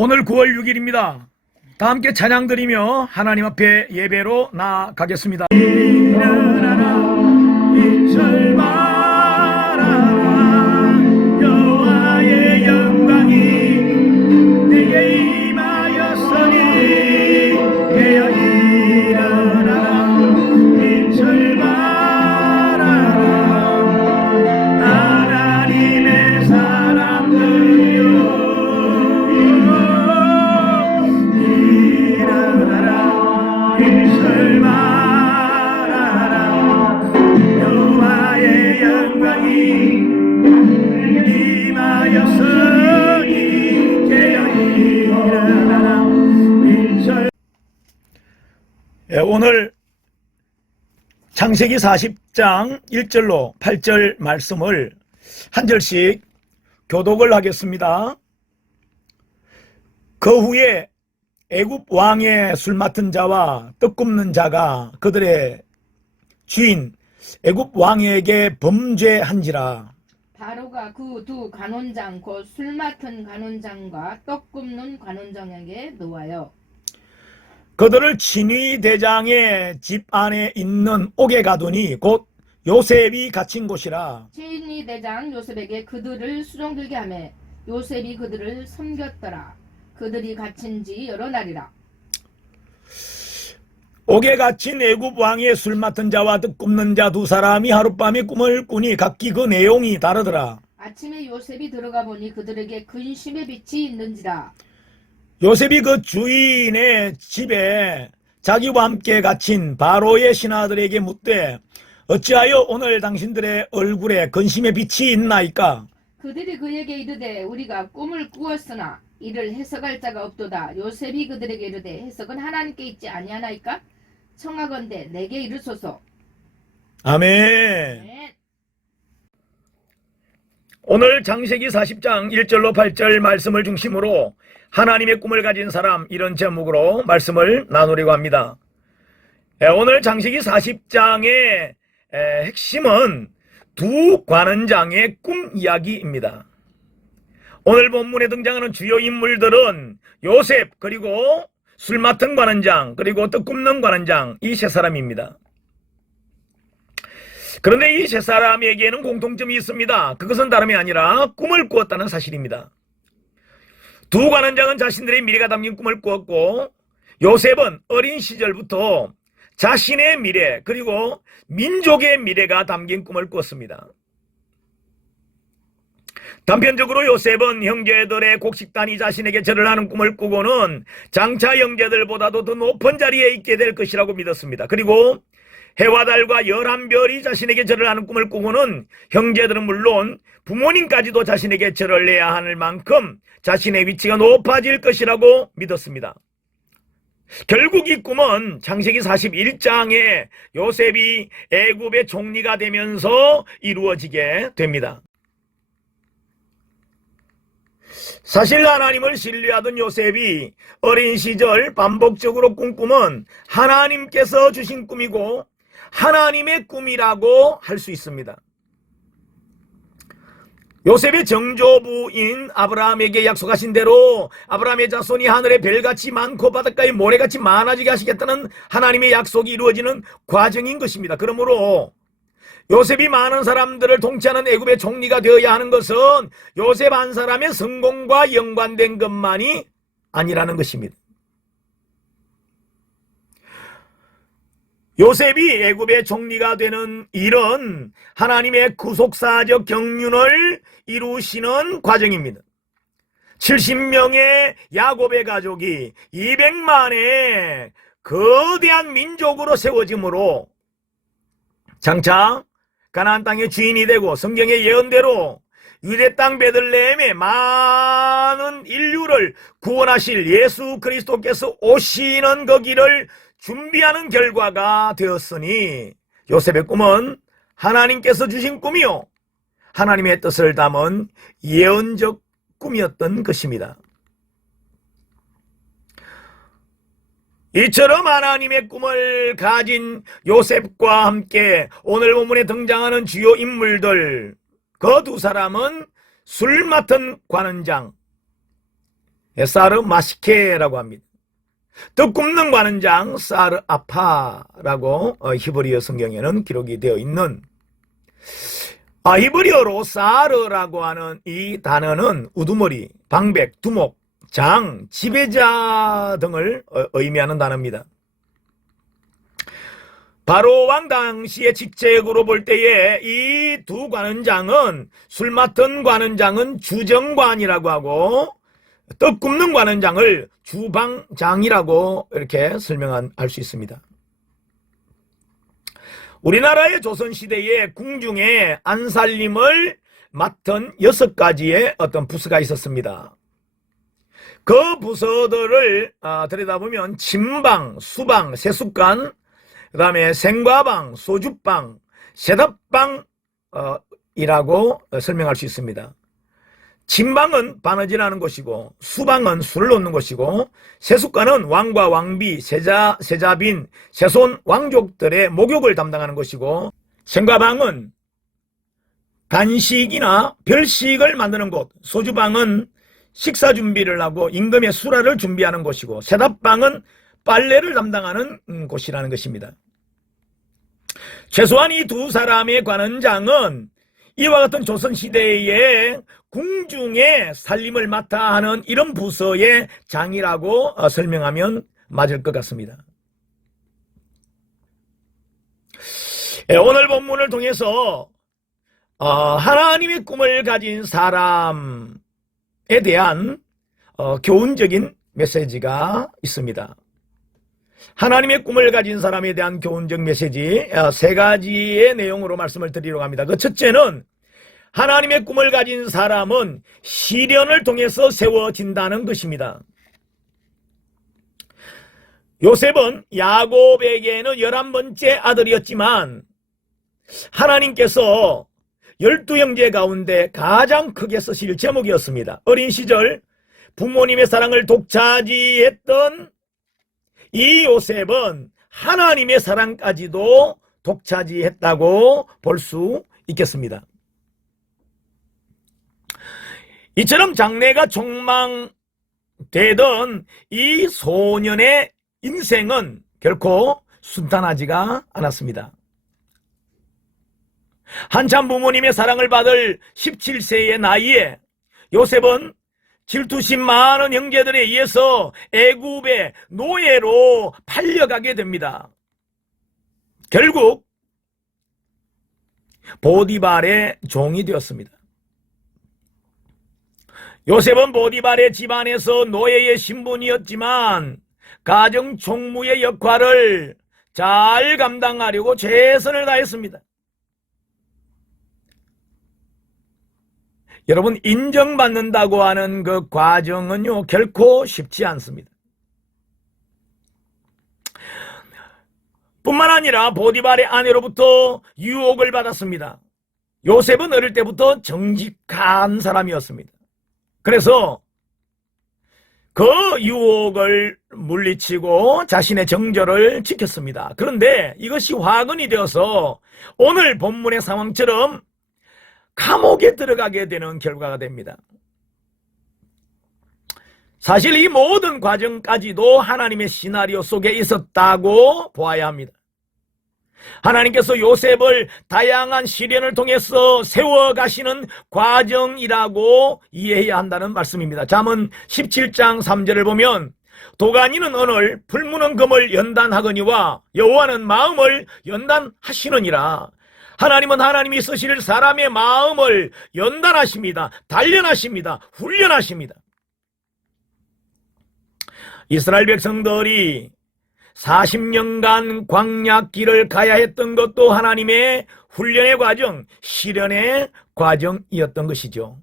오늘 9월 6일입니다. 다 함께 찬양 드리며 하나님 앞에 예배로 나아가겠습니다. 일어나라 이철 말아라 여호와의 영광이 내게 임하였으니 깨어 일어나라 이철 말아라 하나님의 사람들이여 이철 말아라 여호와의 영광이 임하였으니 깨어 일어나라 이철. 오늘 창세기 40장 1절로 8절 말씀을 한 절씩 교독을 하겠습니다. 그 후에 애굽 왕의 술 맡은 자와 떡 굽는 자가 그들의 주인 애굽 왕에게 범죄한지라. 바로가 그 두 관원장 곧 술 맡은 관원장과 떡 굽는 관원장에게 놓아요. 그들을 친위 대장의 집 안에 있는 옥에 가두니 곧 요셉이 갇힌 곳이라. 친위 대장 요셉에게 그들을 수종들게 하매 요셉이 그들을 섬겼더라. 그들이 갇힌 지 여러 날이라. 옥에 갇힌 애굽 왕의 술 맡은 자와 떡 굽는 자 두 사람이 하룻밤에 꿈을 꾸니 각기 그 내용이 다르더라. 아침에 요셉이 들어가 보니 그들에게 근심의 빛이 있는지라. 요셉이 그 주인의 집에 자기와 함께 갇힌 바로의 신하들에게 묻되 어찌하여 오늘 당신들의 얼굴에 근심의 빛이 있나이까? 그들이 그에게 이르되 우리가 꿈을 꾸었으나 이를 해석할 자가 없도다. 요셉이 그들에게 이르되 해석은 하나님께 있지 아니하나이까? 청하건대 내게 이르소서. 아멘. 네. 오늘 창세기 40장 1절로 8절 말씀을 중심으로 하나님의 꿈을 가진 사람, 이런 제목으로 말씀을 나누려고 합니다. 오늘 창세기 40장의 핵심은 두 관원장의 꿈 이야기입니다. 오늘 본문에 등장하는 주요 인물들은 요셉, 그리고 술 맡은 관원장, 그리고 떡 굽는 관원장, 이 세 사람입니다. 그런데 이 세 사람에게는 공통점이 있습니다. 그것은 다름이 아니라 꿈을 꾸었다는 사실입니다. 두 관원장은 자신들의 미래가 담긴 꿈을 꾸었고, 요셉은 어린 시절부터 자신의 미래, 그리고 민족의 미래가 담긴 꿈을 꾸었습니다. 단편적으로 요셉은 형제들의 곡식단이 자신에게 절을 하는 꿈을 꾸고는 장차 형제들보다도 더 높은 자리에 있게 될 것이라고 믿었습니다. 그리고 해와 달과 11별이 자신에게 절을 하는 꿈을 꾸고는 형제들은 물론 부모님까지도 자신에게 절을 해야 할 만큼 자신의 위치가 높아질 것이라고 믿었습니다. 결국 이 꿈은 창세기 41장에 요셉이 애굽의 총리가 되면서 이루어지게 됩니다. 사실 하나님을 신뢰하던 요셉이 어린 시절 반복적으로 꾼 꿈은 하나님께서 주신 꿈이고 하나님의 꿈이라고 할 수 있습니다. 요셉의 정조부인 아브라함에게 약속하신 대로 아브라함의 자손이 하늘의 별같이 많고 바닷가의 모래같이 많아지게 하시겠다는 하나님의 약속이 이루어지는 과정인 것입니다. 그러므로 요셉이 많은 사람들을 통치하는 애굽의 총리가 되어야 하는 것은 요셉 한 사람의 성공과 연관된 것만이 아니라는 것입니다. 요셉이 애굽의 총리가 되는 일은 하나님의 구속사적 경륜을 이루시는 과정입니다. 70명의 야곱의 가족이 200만의 거대한 민족으로 세워지므로 장차 가나안 땅의 주인이 되고 성경의 예언대로 유대 땅 베들레헴의 많은 인류를 구원하실 예수 그리스도께서 오시는 그 길을 준비하는 결과가 되었으니 요셉의 꿈은 하나님께서 주신 꿈이요 하나님의 뜻을 담은 예언적 꿈이었던 것입니다. 이처럼 하나님의 꿈을 가진 요셉과 함께 오늘 본문에 등장하는 주요 인물들, 그 두 사람은 술 맡은 관원장, 사르 마시케라고 합니다. 떡 굽는 관원장 사르 아파라고 히브리어 성경에는 기록이 되어 있는, 히브리어로 사르라고 하는 이 단어는 우두머리, 방백, 두목, 장, 지배자 등을 의미하는 단어입니다. 바로 왕 당시의 직책으로 볼 때에 이 두 관원장은, 술 맡은 관원장은 주정관이라고 하고 떡 굽는 관원장을 주방장이라고 이렇게 설명할 수 있습니다. 우리나라의 조선시대에 궁중에 안살림을 맡은 6가지의 어떤 부서가 있었습니다. 그 부서들을 들여다보면 침방, 수방, 세숫간, 그 다음에 생과방, 소주방, 세답방 이라고 설명할 수 있습니다. 침방은 바느질하는 곳이고, 수방은 술을 놓는 곳이고, 세숫간은 왕과 왕비, 세자빈, 세손 왕족들의 목욕을 담당하는 곳이고, 생과방은 간식이나 별식을 만드는 곳, 소주방은 식사 준비를 하고 임금의 수라를 준비하는 곳이고, 세답방은 빨래를 담당하는 곳이라는 것입니다. 최소한 이 두 사람의 관원장은 이와 같은 조선시대의 궁중의 살림을 맡아 하는 이런 부서의 장이라고 설명하면 맞을 것 같습니다. 오늘 본문을 통해서 하나님의 꿈을 가진 사람에 대한 교훈적인 메시지가 있습니다. 하나님의 꿈을 가진 사람에 대한 교훈적 메시지 3가지의 내용으로 말씀을 드리려고 합니다. 그 첫째는, 하나님의 꿈을 가진 사람은 시련을 통해서 세워진다는 것입니다. 요셉은 야곱에게는 11번째 아들이었지만 하나님께서 12형제 가운데 가장 크게 쓰실 제목이었습니다. 어린 시절 부모님의 사랑을 독차지했던 이 요셉은 하나님의 사랑까지도 독차지했다고 볼 수 있겠습니다. 이처럼 장래가 촉망되던 이 소년의 인생은 결코 순탄하지가 않았습니다. 한참 부모님의 사랑을 받을 17세의 나이에 요셉은 질투심 많은 형제들에 의해서 애굽의 노예로 팔려가게 됩니다. 결국 보디발의 종이 되었습니다. 요셉은 보디발의 집안에서 노예의 신분이었지만 가정 총무의 역할을 잘 감당하려고 최선을 다했습니다. 여러분, 인정받는다고 하는 그 과정은요, 결코 쉽지 않습니다. 뿐만 아니라 보디발의 아내로부터 유혹을 받았습니다. 요셉은 어릴 때부터 정직한 사람이었습니다. 그래서 그 유혹을 물리치고 자신의 정절을 지켰습니다. 그런데 이것이 화근이 되어서 오늘 본문의 상황처럼 감옥에 들어가게 되는 결과가 됩니다. 사실 이 모든 과정까지도 하나님의 시나리오 속에 있었다고 보아야 합니다. 하나님께서 요셉을 다양한 시련을 통해서 세워가시는 과정이라고 이해해야 한다는 말씀입니다. 잠언 17장 3절을 보면 도가니는 언을, 풀무는 금을 연단하거니와 여호와는 마음을 연단하시느니라. 하나님은 하나님이 쓰실 사람의 마음을 연단하십니다. 단련하십니다. 훈련하십니다. 이스라엘 백성들이 40년간 광야길을 가야 했던 것도 하나님의 훈련의 과정, 시련의 과정이었던 것이죠.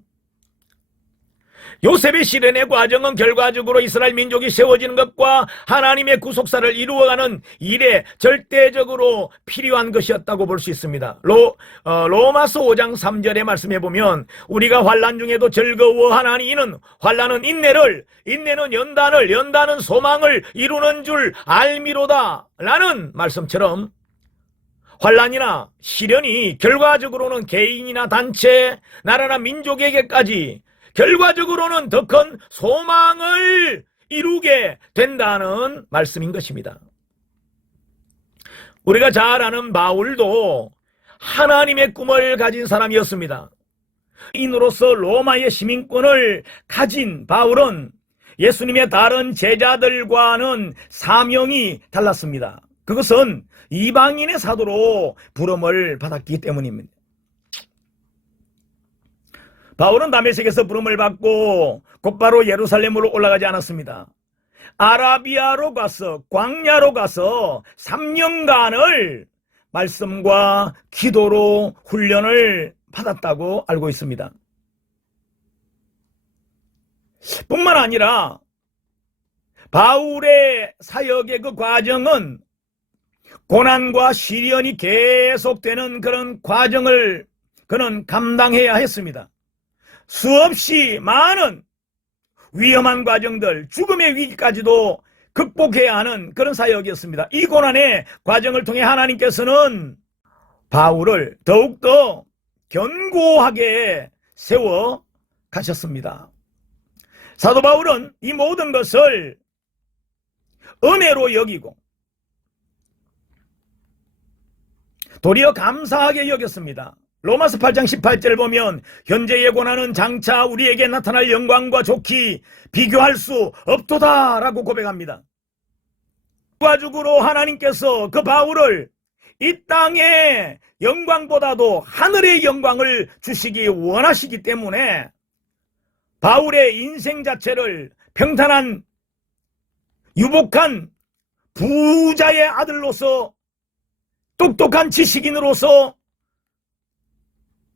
요셉의 시련의 과정은 결과적으로 이스라엘 민족이 세워지는 것과 하나님의 구속사를 이루어가는 일에 절대적으로 필요한 것이었다고 볼 수 있습니다. 로마서 5장 3절의 말씀해 보면 우리가 환난 중에도 즐거워하나니 이는 환난은 인내를, 인내는 연단을, 연단은 소망을 이루는 줄 알미로다 라는 말씀처럼 환난이나 시련이 결과적으로는 개인이나 단체, 나라나 민족에게까지 결과적으로는 더 큰 소망을 이루게 된다는 말씀인 것입니다. 우리가 잘 아는 바울도 하나님의 꿈을 가진 사람이었습니다. 인으로서 로마의 시민권을 가진 바울은 예수님의 다른 제자들과는 사명이 달랐습니다. 그것은 이방인의 사도로 부름을 받았기 때문입니다. 바울은 다메섹에서 부름을 받고 곧바로 예루살렘으로 올라가지 않았습니다. 아라비아로 가서 광야로 가서 3년간을 말씀과 기도로 훈련을 받았다고 알고 있습니다. 뿐만 아니라 바울의 사역의 그 과정은 고난과 시련이 계속되는 그런 과정을 그는 감당해야 했습니다. 수없이 많은 위험한 과정들, 죽음의 위기까지도 극복해야 하는 그런 사역이었습니다. 이 고난의 과정을 통해 하나님께서는 바울을 더욱더 견고하게 세워 가셨습니다. 사도 바울은 이 모든 것을 은혜로 여기고 도리어 감사하게 여겼습니다. 로마서 8장 18절을 보면 현재의 고난은 장차 우리에게 나타날 영광과 좋기 비교할 수 없도다 라고 고백합니다. 결과적으로 하나님께서 그 바울을 이 땅의 영광보다도 하늘의 영광을 주시기 원하시기 때문에 바울의 인생 자체를 평탄한 유복한 부자의 아들로서 똑똑한 지식인으로서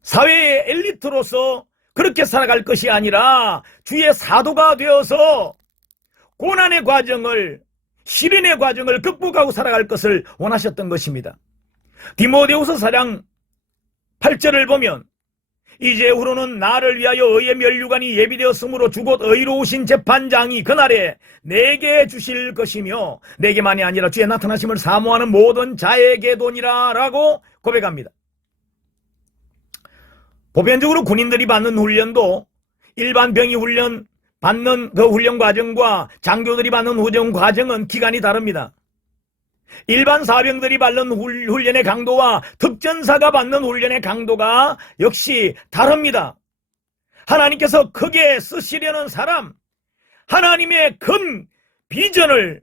사회의 엘리트로서 그렇게 살아갈 것이 아니라 주의 사도가 되어서 고난의 과정을, 시련의 과정을 극복하고 살아갈 것을 원하셨던 것입니다. 디모데후서 4장 8절을 보면 이제후로는 나를 위하여 의의 면류관이 예비되었으므로 주곧 의로우신 재판장이 그날에 내게 주실 것이며 내게만이 아니라 주의 나타나심을 사모하는 모든 자에게도니라 라고 고백합니다. 보편적으로 군인들이 받는 훈련도 일반 병이 받는 그 훈련 과정과 장교들이 받는 훈련 과정은 기간이 다릅니다. 일반 사병들이 받는 훈련의 강도와 특전사가 받는 훈련의 강도가 역시 다릅니다. 하나님께서 크게 쓰시려는 사람, 하나님의 큰 비전을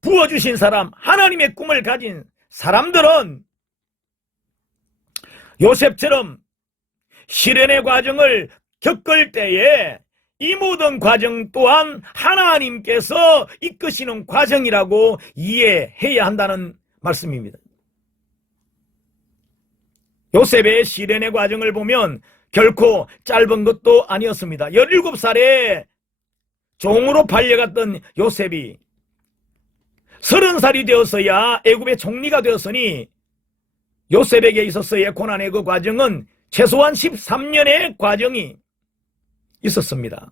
부어주신 사람, 하나님의 꿈을 가진 사람들은 요셉처럼 시련의 과정을 겪을 때에 이 모든 과정 또한 하나님께서 이끄시는 과정이라고 이해해야 한다는 말씀입니다. 요셉의 시련의 과정을 보면 결코 짧은 것도 아니었습니다. 17살에 종으로 팔려갔던 요셉이 30살이 되어서야 애굽의 총리가 되었으니 요셉에게 있어서의 고난의 그 과정은 최소한 13년의 과정이 있었습니다.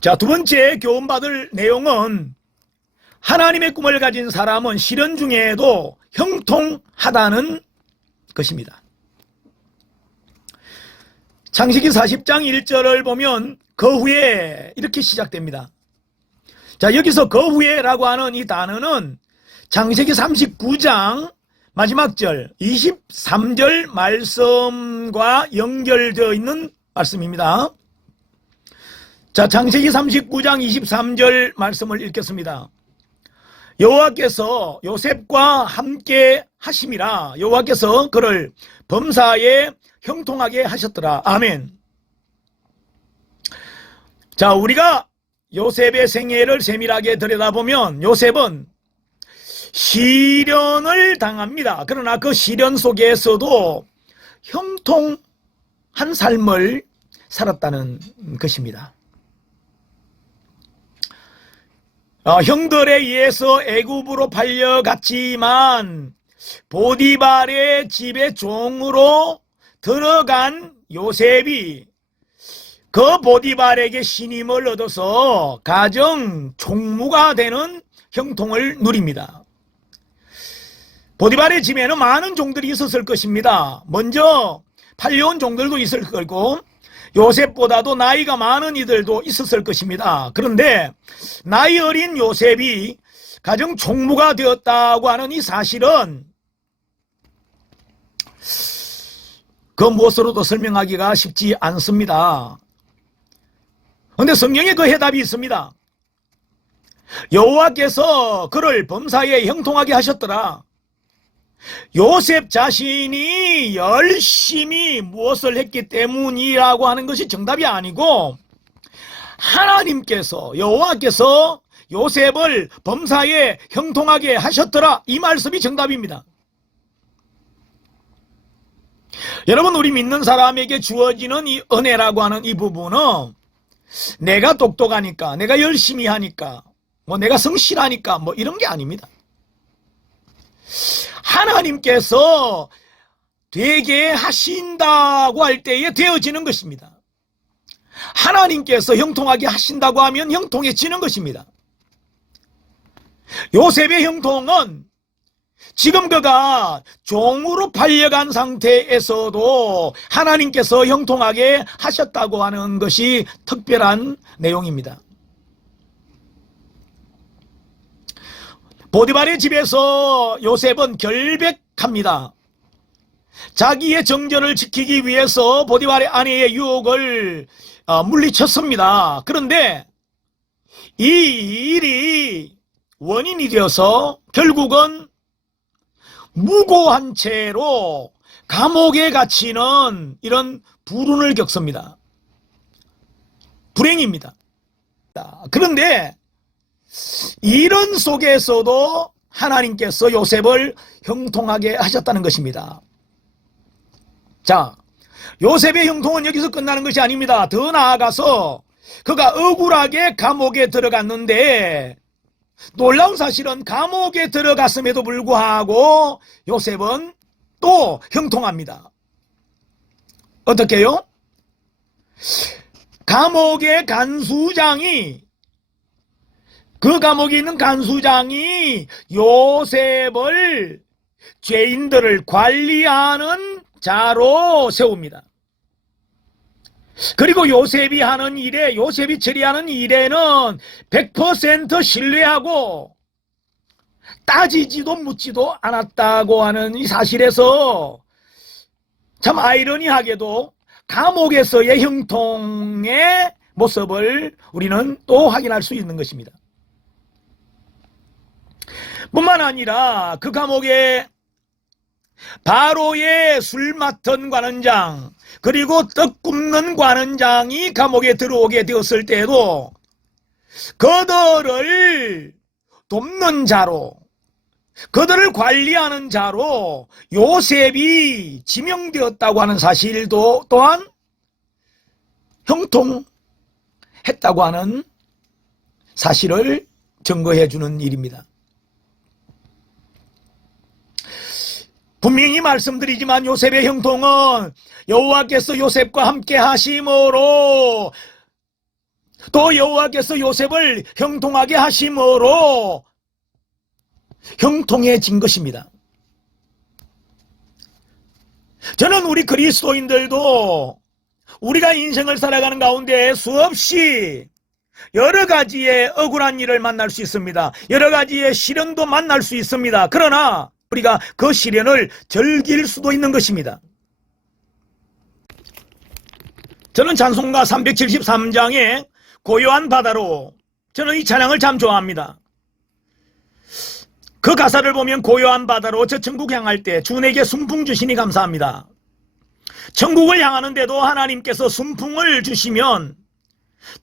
자, 두 번째 교훈받을 내용은 하나님의 꿈을 가진 사람은 시련 중에도 형통하다는 것입니다. 창세기 40장 1절을 보면 그 후에 이렇게 시작됩니다. 자, 여기서 그 후에라고 하는 이 단어는 창세기 39장 마지막 절 23절 말씀과 연결되어 있는 말씀입니다. 자, 창세기 39장 23절 말씀을 읽겠습니다. 여호와께서 요셉과 함께 하심이라 여호와께서 그를 범사에 형통하게 하셨더라. 아멘. 자, 우리가 요셉의 생애를 세밀하게 들여다보면 요셉은 시련을 당합니다. 그러나 그 시련 속에서도 형통한 삶을 살았다는 것입니다. 형들에 의해서 애굽으로 팔려갔지만 보디발의 집에 종으로 들어간 요셉이 그 보디발에게 신임을 얻어서 가정 총무가 되는 형통을 누립니다. 보디발의 집에는 많은 종들이 있었을 것입니다. 먼저 팔려온 종들도 있을 거고 요셉보다도 나이가 많은 이들도 있었을 것입니다. 그런데 나이 어린 요셉이 가정 총무가 되었다고 하는 이 사실은 그 무엇으로도 설명하기가 쉽지 않습니다. 그런데 성경에 그 해답이 있습니다. 여호와께서 그를 범사에 형통하게 하셨더라. 요셉 자신이 열심히 무엇을 했기 때문이라고 하는 것이 정답이 아니고 하나님께서 여호와께서 요셉을 범사에 형통하게 하셨더라, 이 말씀이 정답입니다. 여러분, 우리 믿는 사람에게 주어지는 이 은혜라고 하는 이 부분은 내가 똑똑하니까, 내가 열심히 하니까, 내가 성실하니까 이런 게 아닙니다. 하나님께서 되게 하신다고 할 때에 되어지는 것입니다. 하나님께서 형통하게 하신다고 하면 형통해지는 것입니다. 요셉의 형통은 지금 그가 종으로 팔려간 상태에서도 하나님께서 형통하게 하셨다고 하는 것이 특별한 내용입니다. 보디발의 집에서 요셉은 결백합니다. 자기의 정절을 지키기 위해서 보디발의 아내의 유혹을 물리쳤습니다. 그런데 이 일이 원인이 되어서 결국은 무고한 채로 감옥에 갇히는 이런 불운을 겪습니다. 불행입니다. 그런데 이런 속에서도 하나님께서 요셉을 형통하게 하셨다는 것입니다. 자, 요셉의 형통은 여기서 끝나는 것이 아닙니다. 더 나아가서 그가 억울하게 감옥에 들어갔는데 놀라운 사실은 감옥에 들어갔음에도 불구하고 요셉은 또 형통합니다. 어떻게요? 감옥의 간수장이, 그 감옥에 있는 간수장이 요셉을 죄인들을 관리하는 자로 세웁니다. 그리고 요셉이 하는 일에, 요셉이 처리하는 일에는 100% 신뢰하고 따지지도 묻지도 않았다고 하는 이 사실에서 참 아이러니하게도 감옥에서의 형통의 모습을 우리는 또 확인할 수 있는 것입니다. 뿐만 아니라 그 감옥에 바로의 술 맡은 관원장, 그리고 떡 굽는 관원장이 감옥에 들어오게 되었을 때에도 그들을 돕는 자로, 그들을 관리하는 자로 요셉이 지명되었다고 하는 사실도 또한 형통했다고 하는 사실을 증거해 주는 일입니다. 분명히 말씀드리지만 요셉의 형통은 여호와께서 요셉과 함께 하심으로, 또 여호와께서 요셉을 형통하게 하심으로 형통해진 것입니다. 저는 우리 그리스도인들도 우리가 인생을 살아가는 가운데 수없이 여러 가지의 억울한 일을 만날 수 있습니다. 여러 가지의 시련도 만날 수 있습니다. 그러나 우리가 그 시련을 즐길 수도 있는 것입니다. 저는 찬송가 373장의 고요한 바다로, 저는 이 찬양을 참 좋아합니다. 그 가사를 보면 고요한 바다로 저 천국 향할 때 주에게 순풍 주시니 감사합니다. 천국을 향하는데도 하나님께서 순풍을 주시면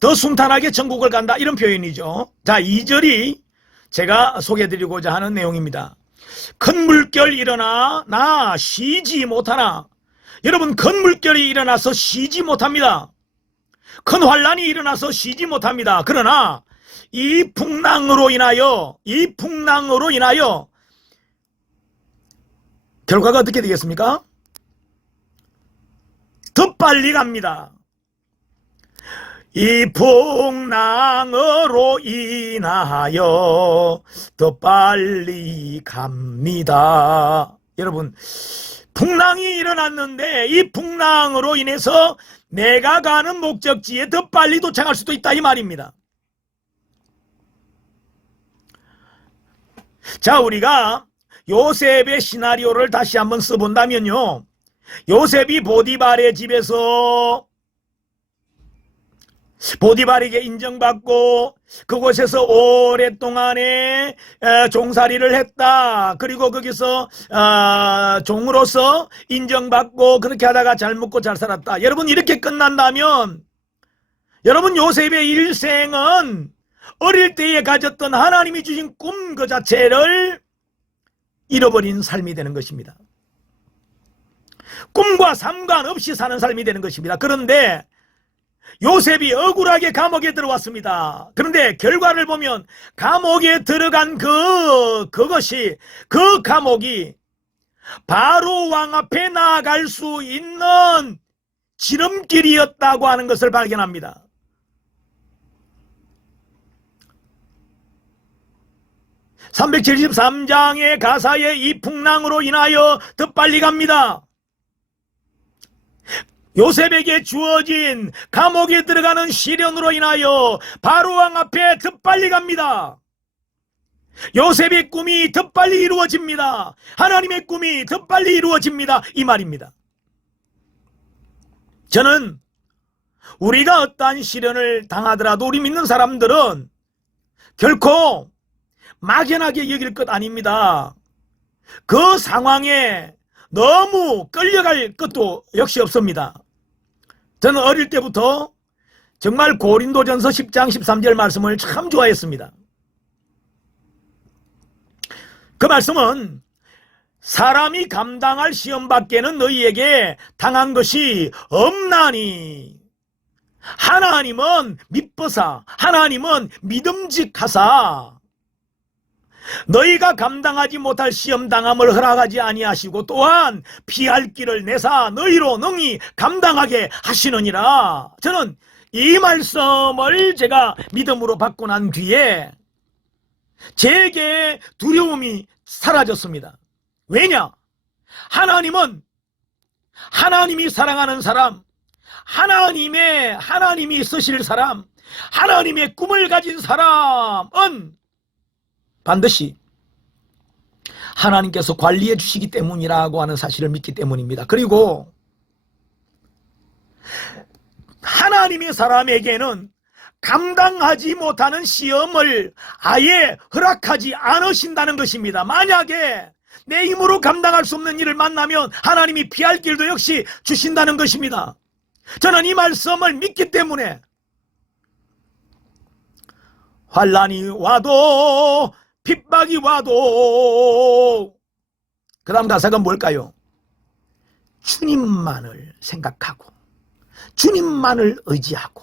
더 순탄하게 천국을 간다, 이런 표현이죠. 자, 2절이 제가 소개해드리고자 하는 내용입니다. 큰 물결 일어나 나 쉬지 못하나. 여러분, 큰 물결이 일어나서 쉬지 못합니다. 큰 환란이 일어나서 쉬지 못합니다. 그러나 이 풍랑으로 인하여 결과가 어떻게 되겠습니까? 더 빨리 갑니다. 이 풍랑으로 인하여 더 빨리 갑니다. 여러분, 풍랑이 일어났는데 이 풍랑 풍랑으로 인해서 내가 가는 목적지에 더 빨리 도착할 수도 있다 이 말입니다. 자, 우리가 요셉의 시나리오를 다시 한번 써본다면요, 요셉이 보디발의 집에서 보디발에게 인정받고 그곳에서 오랫동안에 종살이를 했다. 그리고 거기서 종으로서 인정받고 그렇게 하다가 잘 먹고 잘 살았다. 여러분, 이렇게 끝난다면 여러분, 요셉의 일생은 어릴 때에 가졌던 하나님이 주신 꿈 그 자체를 잃어버린 삶이 되는 것입니다. 꿈과 상관없이 사는 삶이 되는 것입니다. 그런데 요셉이 억울하게 감옥에 들어왔습니다. 그런데 결과를 보면 감옥에 들어간 그것이, 그 감옥이 바로 왕 앞에 나아갈 수 있는 지름길이었다고 하는 것을 발견합니다. (373장의) 가사의 이 풍랑으로 인하여 더 빨리 갑니다. 요셉에게 주어진 감옥에 들어가는 시련으로 인하여 바로왕 앞에 더 빨리 갑니다. 요셉의 꿈이 더 빨리 이루어집니다. 하나님의 꿈이 더 빨리 이루어집니다. 이 말입니다. 저는 우리가 어떠한 시련을 당하더라도 우리 믿는 사람들은 결코 막연하게 여길 것 아닙니다. 그 상황에 너무 끌려갈 것도 역시 없습니다. 저는 어릴 때부터 정말 고린도전서 10장 13절 말씀을 참 좋아했습니다. 그 말씀은 사람이 감당할 시험 밖에는 너희에게 당한 것이 없나니 하나님은 미쁘사 하나님은 믿음직하사 너희가 감당하지 못할 시험 당함을 허락하지 아니하시고 또한 피할 길을 내사 너희로 능히 감당하게 하시느니라. 저는 이 말씀을 제가 믿음으로 받고 난 뒤에 제게 두려움이 사라졌습니다. 왜냐? 하나님이 사랑하는 사람, 하나님이 쓰실 사람, 하나님의 꿈을 가진 사람은 반드시 하나님께서 관리해 주시기 때문이라고 하는 사실을 믿기 때문입니다. 그리고 하나님의 사람에게는 감당하지 못하는 시험을 아예 허락하지 않으신다는 것입니다. 만약에 내 힘으로 감당할 수 없는 일을 만나면 하나님이 피할 길도 역시 주신다는 것입니다. 저는 이 말씀을 믿기 때문에 환난이 와도 핍박이 와도 그 다음 가사가 뭘까요? 주님만을 생각하고 주님만을 의지하고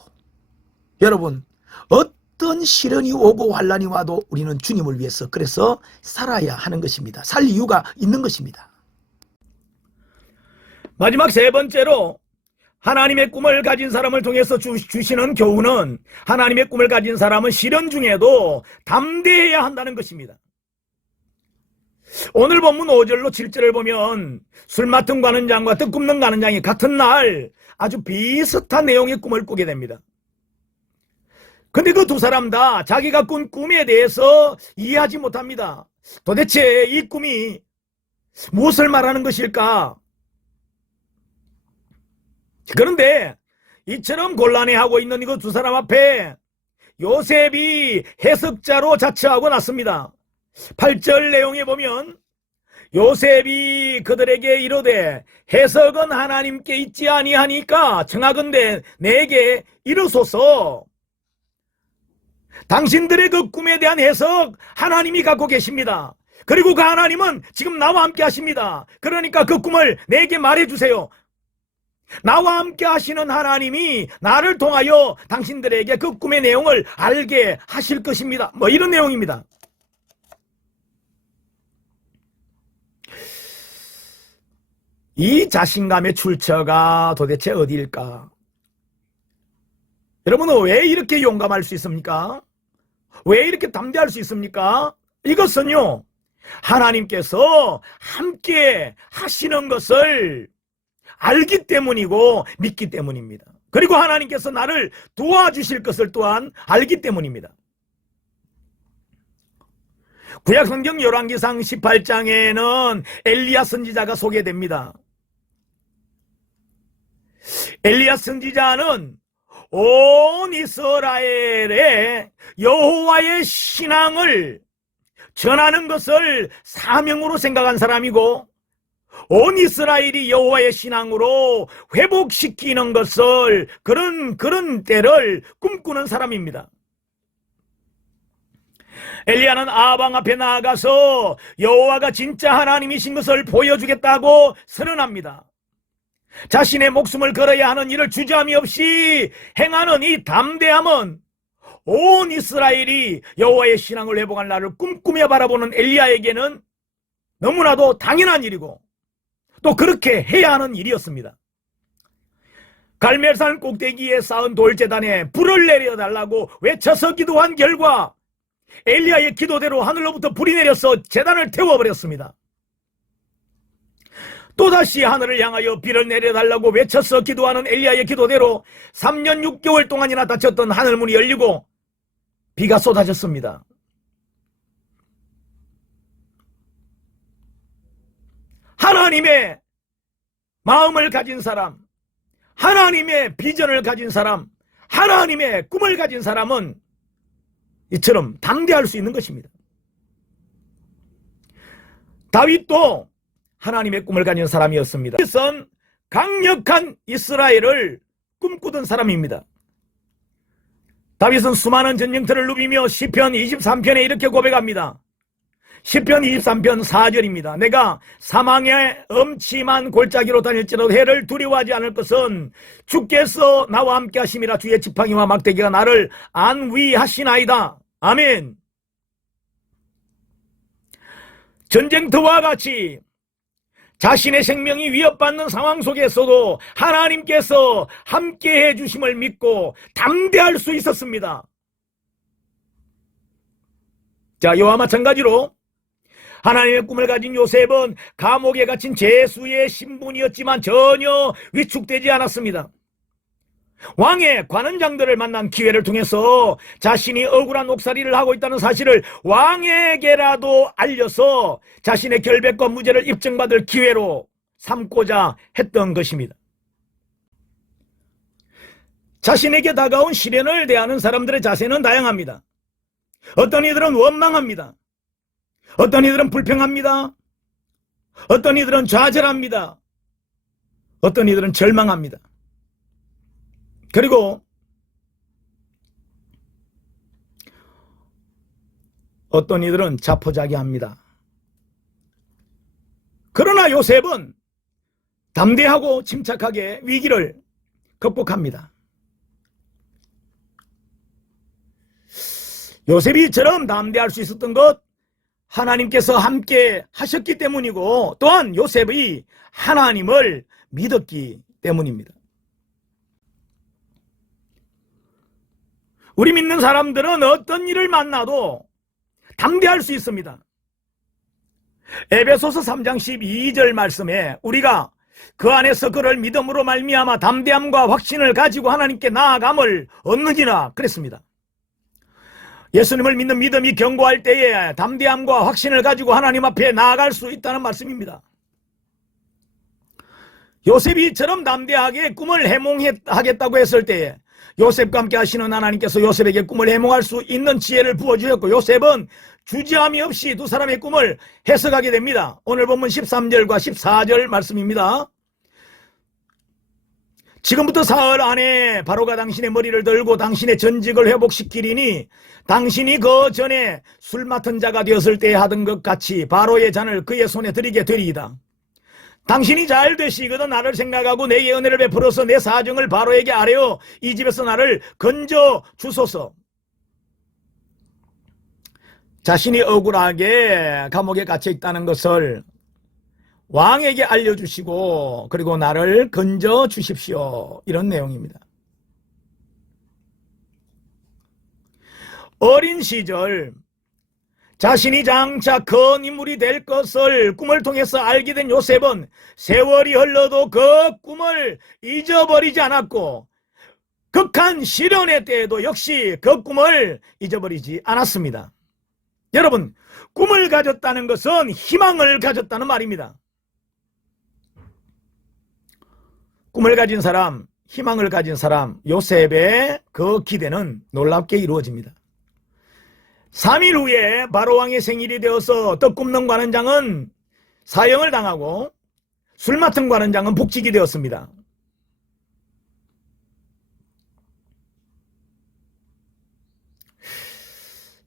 여러분 어떤 시련이 오고 환난이 와도 우리는 주님을 위해서 그래서 살아야 하는 것입니다. 살 이유가 있는 것입니다. 마지막 세 번째로 하나님의 꿈을 가진 사람을 통해서 주시는 교훈은 하나님의 꿈을 가진 사람은 시련 중에도 담대해야 한다는 것입니다. 오늘 본문 5절로 7절을 보면 술 맡은 관원장과 떡 굽는 관원장이 같은 날 아주 비슷한 내용의 꿈을 꾸게 됩니다. 근데 그 두 사람 다 자기가 꾼 꿈에 대해서 이해하지 못합니다. 도대체 이 꿈이 무엇을 말하는 것일까? 그런데 이처럼 곤란해하고 있는 이 두 사람 앞에 요셉이 해석자로 자처하고 났습니다. 8절 내용에 보면 요셉이 그들에게 이르되 해석은 하나님께 있지 아니하니까 청하건대 내게 이르소서. 당신들의 그 꿈에 대한 해석 하나님이 갖고 계십니다. 그리고 그 하나님은 지금 나와 함께 하십니다. 그러니까 그 꿈을 내게 말해주세요. 나와 함께 하시는 하나님이 나를 통하여 당신들에게 그 꿈의 내용을 알게 하실 것입니다. 뭐 이런 내용입니다. 이 자신감의 출처가 도대체 어디일까? 여러분은 왜 이렇게 용감할 수 있습니까? 왜 이렇게 담대할 수 있습니까? 이것은요, 하나님께서 함께 하시는 것을 알기 때문이고 믿기 때문입니다. 그리고 하나님께서 나를 도와주실 것을 또한 알기 때문입니다. 구약성경 열왕기상 18장에는 엘리야 선지자가 소개됩니다. 엘리야 선지자는 온 이스라엘에 여호와의 신앙을 전하는 것을 사명으로 생각한 사람이고, 온 이스라엘이 여호와의 신앙으로 회복시키는 것을 그런 때를 꿈꾸는 사람입니다. 엘리야는 아방 앞에 나아가서 여호와가 진짜 하나님이신 것을 보여주겠다고 선언합니다. 자신의 목숨을 걸어야 하는 일을 주저함이 없이 행하는 이 담대함은 온 이스라엘이 여호와의 신앙을 회복할 날을 꿈꾸며 바라보는 엘리야에게는 너무나도 당연한 일이고 또 그렇게 해야 하는 일이었습니다. 갈멜산 꼭대기에 쌓은 돌제단에 불을 내려달라고 외쳐서 기도한 결과 엘리야의 기도대로 하늘로부터 불이 내려서 제단을 태워버렸습니다. 또다시 하늘을 향하여 비를 내려달라고 외쳐서 기도하는 엘리야의 기도대로 3년 6개월 동안이나 닫혔던 하늘문이 열리고 비가 쏟아졌습니다. 하나님의 마음을 가진 사람, 하나님의 비전을 가진 사람, 하나님의 꿈을 가진 사람은 이처럼 담대할 수 있는 것입니다. 다윗도 하나님의 꿈을 가진 사람이었습니다. 다윗은 강력한 이스라엘을 꿈꾸던 사람입니다. 다윗은 수많은 전쟁터를 누비며 시편 23편에 이렇게 고백합니다. 시편 23편 4절입니다. 내가 사망의 엄침한 골짜기로 다닐지라도 해를 두려워하지 않을 것은 주께서 나와 함께 하심이라. 주의 지팡이와 막대기가 나를 안위하시나이다. 아멘. 전쟁터와 같이 자신의 생명이 위협받는 상황 속에서도 하나님께서 함께 해주심을 믿고 담대할 수 있었습니다. 자, 이와 마찬가지로 하나님의 꿈을 가진 요셉은 감옥에 갇힌 죄수의 신분이었지만 전혀 위축되지 않았습니다. 왕의 관원장들을 만난 기회를 통해서 자신이 억울한 옥살이를 하고 있다는 사실을 왕에게라도 알려서 자신의 결백과 무죄를 입증받을 기회로 삼고자 했던 것입니다. 자신에게 다가온 시련을 대하는 사람들의 자세는 다양합니다. 어떤 이들은 원망합니다. 어떤 이들은 불평합니다. 어떤 이들은 좌절합니다. 어떤 이들은 절망합니다. 그리고 어떤 이들은 자포자기합니다. 그러나 요셉은 담대하고 침착하게 위기를 극복합니다. 요셉이 이처럼 담대할 수 있었던 것, 하나님께서 함께 하셨기 때문이고 또한 요셉이 하나님을 믿었기 때문입니다. 우리 믿는 사람들은 어떤 일을 만나도 담대할 수 있습니다. 에베소서 3장 12절 말씀에 우리가 그 안에서 그를 믿음으로 말미암아 담대함과 확신을 가지고 하나님께 나아감을 얻느니라 그랬습니다. 예수님을 믿는 믿음이 견고할 때에 담대함과 확신을 가지고 하나님 앞에 나아갈 수 있다는 말씀입니다. 요셉이 이처럼 담대하게 꿈을 해몽하겠다고 했을 때에 요셉과 함께 하시는 하나님께서 요셉에게 꿈을 해몽할 수 있는 지혜를 부어주셨고 요셉은 주저함이 없이 두 사람의 꿈을 해석하게 됩니다. 오늘 본문 13절과 14절 말씀입니다. 지금부터 사흘 안에 바로가 당신의 머리를 들고 당신의 전직을 회복시키리니 당신이 그 전에 술 맡은 자가 되었을 때 하던 것 같이 바로의 잔을 그의 손에 드리게 되리이다. 당신이 잘 되시거든 나를 생각하고 내게 은혜를 베풀어서 내 사정을 바로에게 아뢰어 이 집에서 나를 건져 주소서. 자신이 억울하게 감옥에 갇혀 있다는 것을 왕에게 알려주시고 그리고 나를 건져 주십시오. 이런 내용입니다. 어린 시절 자신이 장차 큰 인물이 될 것을 꿈을 통해서 알게 된 요셉은 세월이 흘러도 그 꿈을 잊어버리지 않았고 극한 시련의 때에도 역시 그 꿈을 잊어버리지 않았습니다. 여러분, 꿈을 가졌다는 것은 희망을 가졌다는 말입니다. 꿈을 가진 사람, 희망을 가진 사람, 요셉의 그 기대는 놀랍게 이루어집니다. 3일 후에 바로왕의 생일이 되어서 떡 굽는 관원장은 사형을 당하고 술 맡은 관원장은 복직이 되었습니다.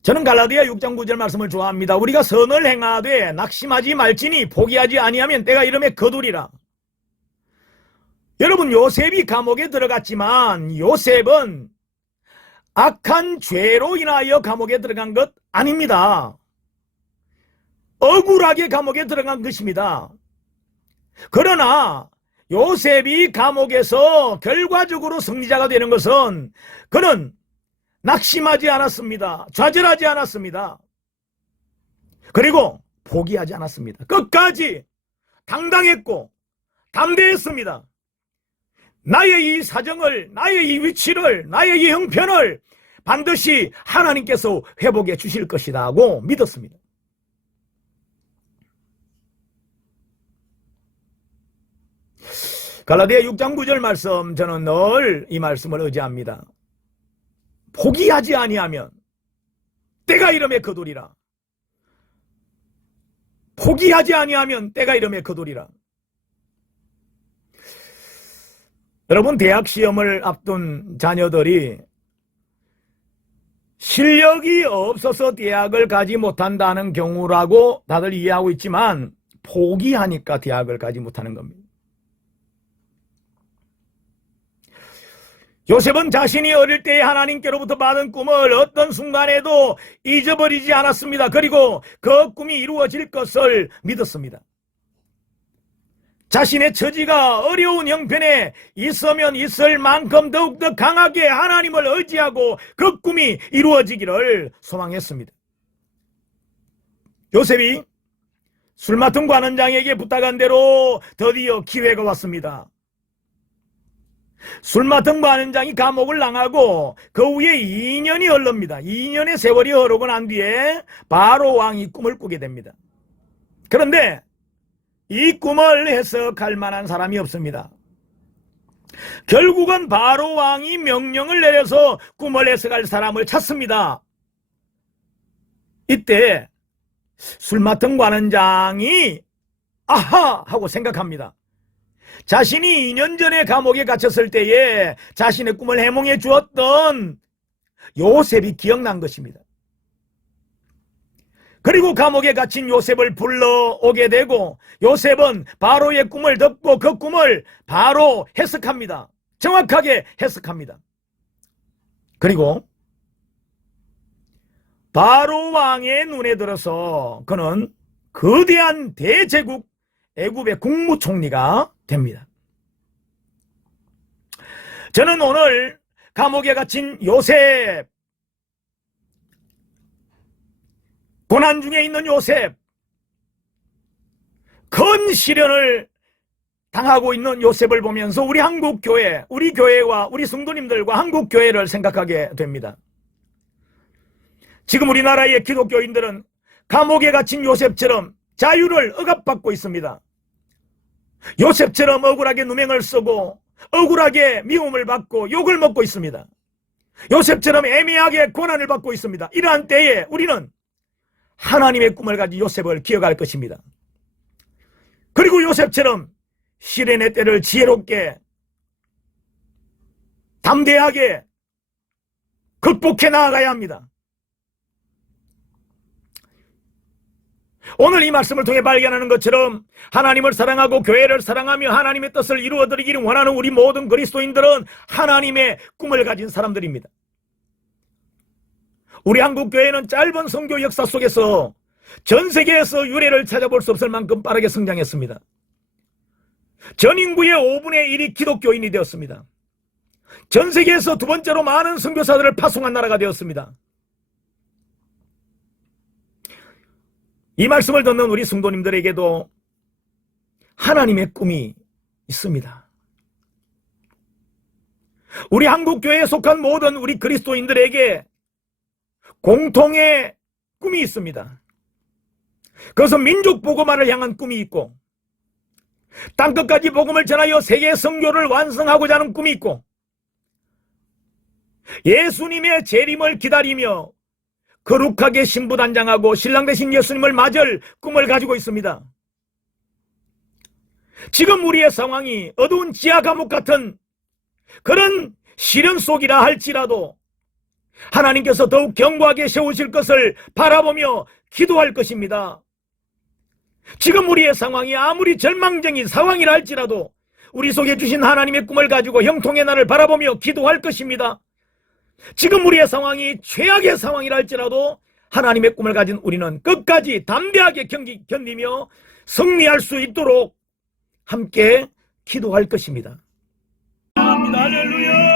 저는 갈라디아 6장 9절 말씀을 좋아합니다. 우리가 선을 행하되 낙심하지 말지니 포기하지 아니하면 때가 이름에 거두리라. 여러분, 요셉이 감옥에 들어갔지만 요셉은 악한 죄로 인하여 감옥에 들어간 것 아닙니다. 억울하게 감옥에 들어간 것입니다. 그러나 요셉이 감옥에서 결과적으로 승리자가 되는 것은 그는 낙심하지 않았습니다. 좌절하지 않았습니다. 그리고 포기하지 않았습니다. 끝까지 당당했고 담대했습니다. 나의 이 사정을, 나의 이 위치를, 나의 이 형편을 반드시 하나님께서 회복해 주실 것이다 하고 믿었습니다. 갈라디아 6장 9절 말씀, 저는 늘 이 말씀을 의지합니다. 포기하지 아니하면 때가 이름에 거두리라. 포기하지 아니하면 때가 이름에 거두리라. 여러분, 대학 시험을 앞둔 자녀들이 실력이 없어서 대학을 가지 못한다는 경우라고 다들 이해하고 있지만 포기하니까 대학을 가지 못하는 겁니다. 요셉은 자신이 어릴 때 하나님께로부터 받은 꿈을 어떤 순간에도 잊어버리지 않았습니다. 그리고 그 꿈이 이루어질 것을 믿었습니다. 자신의 처지가 어려운 형편에 있으면 있을 만큼 더욱더 강하게 하나님을 의지하고 그 꿈이 이루어지기를 소망했습니다. 요셉이 술 맡은 관원장에게 부탁한 대로 드디어 기회가 왔습니다. 술 맡은 관원장이 감옥을 나가고 그 후에 2년이 흘릅니다. 2년의 세월이 흐르고 난 뒤에 바로 왕이 꿈을 꾸게 됩니다. 그런데 이 꿈을 해석할 만한 사람이 없습니다. 결국은 바로 왕이 명령을 내려서 꿈을 해석할 사람을 찾습니다. 이때 술 맡은 관원장이 아하 하고 생각합니다. 자신이 2년 전에 감옥에 갇혔을 때에 자신의 꿈을 해몽해 주었던 요셉이 기억난 것입니다. 그리고 감옥에 갇힌 요셉을 불러오게 되고 요셉은 바로의 꿈을 듣고 그 꿈을 바로 해석합니다. 정확하게 해석합니다. 그리고 바로 왕의 눈에 들어서 그는 거대한 대제국 애굽의 국무총리가 됩니다. 저는 오늘 감옥에 갇힌 요셉, 고난 중에 있는 요셉, 큰 시련을 당하고 있는 요셉을 보면서 우리 한국교회, 우리 교회와 우리 성도님들과 한국교회를 생각하게 됩니다. 지금 우리나라의 기독교인들은 감옥에 갇힌 요셉처럼 자유를 억압받고 있습니다. 요셉처럼 억울하게 누명을 쓰고 억울하게 미움을 받고 욕을 먹고 있습니다. 요셉처럼 애매하게 고난을 받고 있습니다. 이러한 때에 우리는 하나님의 꿈을 가진 요셉을 기억할 것입니다. 그리고 요셉처럼 시련의 때를 지혜롭게 담대하게 극복해 나아가야 합니다. 오늘 이 말씀을 통해 발견하는 것처럼 하나님을 사랑하고 교회를 사랑하며 하나님의 뜻을 이루어드리기를 원하는 우리 모든 그리스도인들은 하나님의 꿈을 가진 사람들입니다. 우리 한국교회는 짧은 선교 역사 속에서 전 세계에서 유례를 찾아볼 수 없을 만큼 빠르게 성장했습니다. 전 인구의 5분의 1이 기독교인이 되었습니다. 전 세계에서 두 번째로 많은 선교사들을 파송한 나라가 되었습니다. 이 말씀을 듣는 우리 성도님들에게도 하나님의 꿈이 있습니다. 우리 한국교회에 속한 모든 우리 그리스도인들에게 공통의 꿈이 있습니다. 그것은 민족 복음화를 향한 꿈이 있고, 땅끝까지 복음을 전하여 세계 선교를 완성하고자 하는 꿈이 있고, 예수님의 재림을 기다리며 거룩하게 신부단장하고 신랑 되신 예수님을 맞을 꿈을 가지고 있습니다. 지금 우리의 상황이 어두운 지하 감옥 같은 그런 시련 속이라 할지라도 하나님께서 더욱 견고하게 세우실 것을 바라보며 기도할 것입니다. 지금 우리의 상황이 아무리 절망적인 상황이라 할지라도 우리 속에 주신 하나님의 꿈을 가지고 형통의 날을 바라보며 기도할 것입니다. 지금 우리의 상황이 최악의 상황이라 할지라도 하나님의 꿈을 가진 우리는 끝까지 담대하게 견디며 승리할 수 있도록 함께 기도할 것입니다. 할렐루야.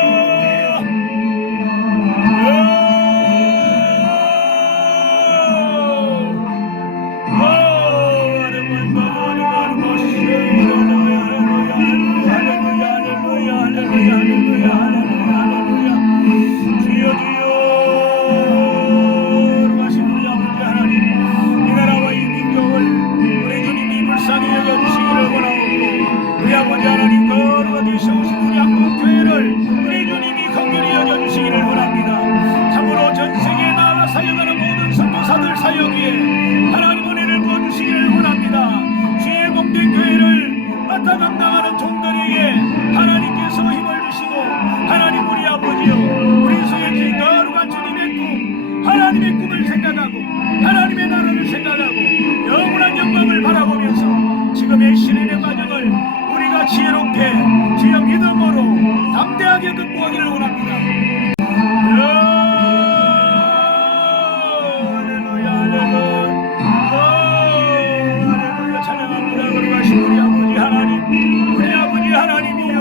감당하는 종들에게 하나님께서 힘을 주시고, 하나님 우리 아버지요, 우리 속에 진 거룩한 주님의 꿈, 하나님의 꿈을 생각하고 하나님의 나라를 생각하고 영원한 영광을 바라보면서 지금의 시련의 과정을 우리가 지혜롭게 주여 믿음으로 담대하게 극복하기를 원합니다. 할렐루야, 할렐루야, 할렐루야. 찬양합니다. 거룩하신 우리 아버지 하나님, 우리 아버지 하나님이여,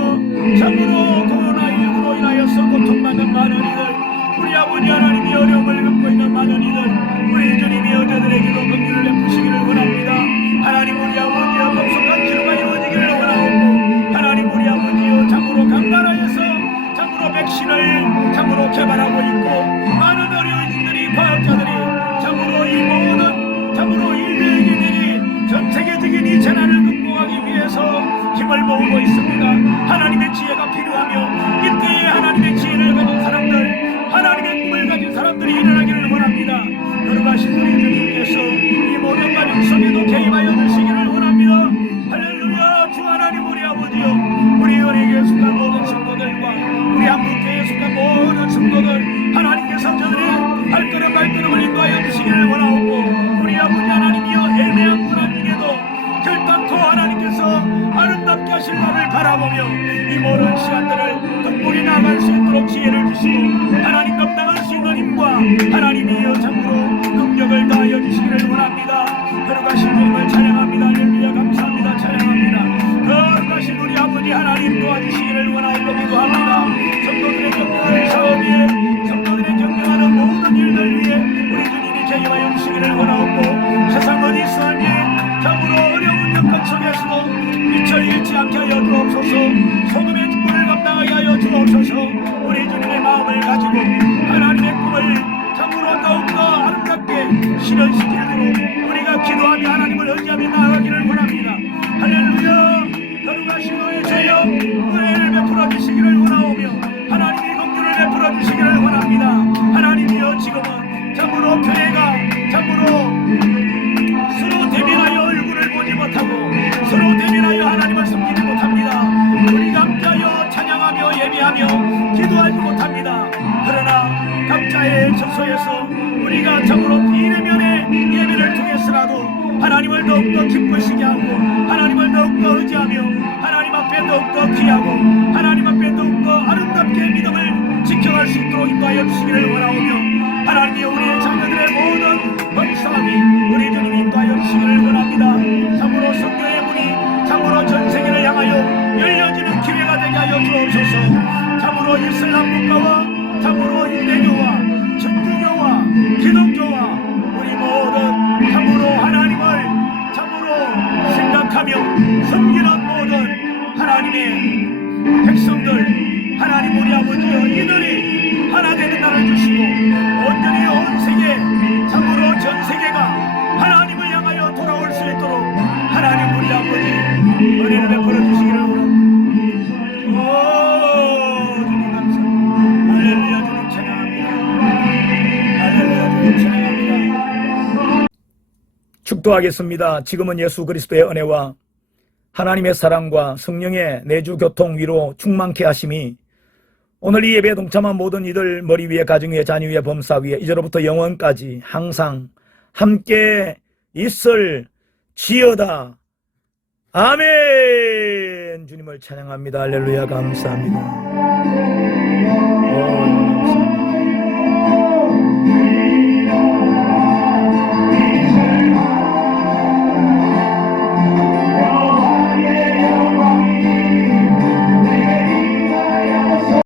참으로 코로나19로 인하여서 고통받는 많은 이들, 우리 아버지 하나님이 어려움을 겪고 있는 많은 이들, 우리 주님이 여자들에게도 긍휼을 베푸시기를 원합니다. 하나님 우리 아버지여, 법속한 기도가 이루어지기를 원하옵고, 하나님 우리 아버지여, 참으로 강나라에서 참으로 백신을 참으로 개발하고 있고, 많은 어려운들이, 과학자들이 참으로 이 모든 참으로 인류에게 전 세계적인 이 재난을 극복하기 위해서 힘을 모으고 있습니다. 하나님의 지혜가 필요하며 이때에 하나님의 지혜를 가진 사람들, 하나님의 꿈을 가진 사람들이 일어나기를 원합니다. 거룩하신 우리 주님께서 이 모든 과정 속에도 개입하여 주시기를 원합니다. 할렐루야. 주 하나님 우리 아버지요, 우리 은혜에 속한 모든 성도들과 우리 한국교회에 속한 모든 성도들, 하나님께서 저들의 발걸음을 인도하여 주시기를 원하옵고, 우리 아버지 하나님이여, 애매한 고난 중에도 결단코 하나님께서 아름답게 하실 날을 바라보며 이 모든 시간들을 극복해 나갈 수 있도록 지혜를 주시고, 하나님 감당할 수 있는 힘과 하나님이여 참으로 능력을 다하여 주시기를 원합니다. 거룩하신 주님을 찬양합니다. 할렐루야. 감사합니다. 찬양합니다. 거룩하신 우리 아버지 하나님 도와주시기를 원하옵고 기도합니다. 성도들의 경영하는 사업에, 성도들의 경영하는 모든 일들 위해 우리 주님이 개입하여 주시기를 원하옵고, 세상 어디 있었는지 참으로 어려운 여건 속에서도 미쳐 잃지 않게 하여 주옵소서. 소금의 직분을 감당하게 하여 주옵소서. 우리 주님의 마음을 가지고 하나님의 꿈을 참으로 더욱더 아름답게 실현시키도록 우리가 기도하며 하나님을 의지하며 나아가기를 원합니다. 할렐루야. 거룩하신 우리 주여, 은혜를 베풀어 주시기를 원하오며 하나님이 긍휼을 베풀어 주시기를 원합니다. 하나님이여, 지금은 참으로 교회가 참으로 서로 대면하여 얼굴을 보지 못하고 서로 대면하여 하나님을 섬기지 못합니다. 우리가 함께하여 찬양하며 예배하며 기도하지 못합니다. 그러나 각자의 처소에서 우리가 참으로 비대면의 예배를 통해서라도 하나님을 더욱더 기쁘시게 하고, 하나님을 더욱더 의지하며 하나님 앞에 더욱더 귀하고 하나님 앞에 더욱더 아름답게 믿음을 지켜갈 수 있도록 인도하여 주시기를 원하오며, 하나님이 우리의 자녀들의 모든 범사함이 우리 주님이 인도하여 주시기를 원합니다. 참으로 성교의 문이 참으로 전 세계를 향하여 열려지는 기회가 되게 하여 주옵소서. 참으로 이슬람 국가와 참으로 유대교와 천주교와 기독교와 우리 모든 참으로 하나님 고백하며 섬기는 모든 하나님의 백성들, 하나님 우리 아버지여, 이들이 하나 되는 날을 주시고 온전히 온 세계, 참으로 전 세계가 하나님을 향하여 돌아올 수 있도록 하나님 우리 아버지 은혜를 베풀어 주시기를 원합니다. 오 주님 감사합니다. 할렐루야. 주님 찬양합니다. 할렐루야. 주님 찬양합니다. 축도하겠습니다. 지금은 예수 그리스도의 은혜와 하나님의 사랑과 성령의 내주 교통 위로 충만케 하심이 오늘 이 예배에 동참한 모든 이들 머리 위에, 가정 위에, 자녀 위에, 범사 위에 이제로부터 영원까지 항상 함께 있을 지어다. 아멘. 주님을 찬양합니다. 할렐루야. 감사합니다.